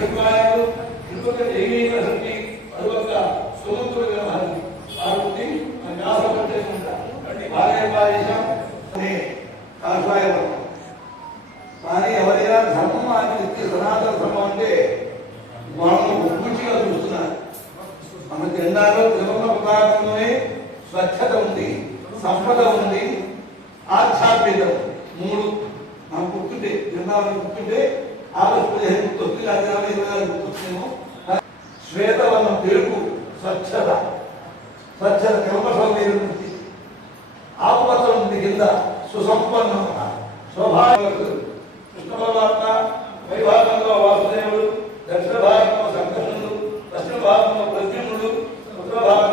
దీర్ఘకాయాలు ఇంకొక దైవీక శక్తి అదొక సుమంతుడు వ్యవహారం కాబట్టి వ్యాసం చేసుకుంటారు కాషాయం. కానీ ఎవరైనా ధర్మం అని వ్యక్తి సనాతన ధర్మం అంటే వాళ్ళని ఉత్పూచిగా చూస్తున్నారు. మన జెండాలో త్రివర్ణ పతాకంలోనే స్వచ్ఛత ఉంది, సంపద ఉంది, ఆధ్యాత్మికత మూడు. మనం గుర్తుంటే జెండాలను గుర్తుంటే ఆగస్టు 15 గుర్తొస్తుంది, రాజధాని 26 గుర్తొస్తుందేమో. శ్వేతవర్ణం తెలుపు స్వచ్ఛత, స్వచ్ఛత కర్మసౌకర్యం ఉంది. ఆకుపత్రం ఉంది కింద సుసంపన్నం స్వభావం. కృష్ణ పరమాత్మ వైభాగంలో వాసుదేవుడు, దక్షిణ భాగంలో సంకర్షణుడు, దక్షిణ భాగంలో ప్రద్యుమ్నుడు, ఉత్తర భాగంలో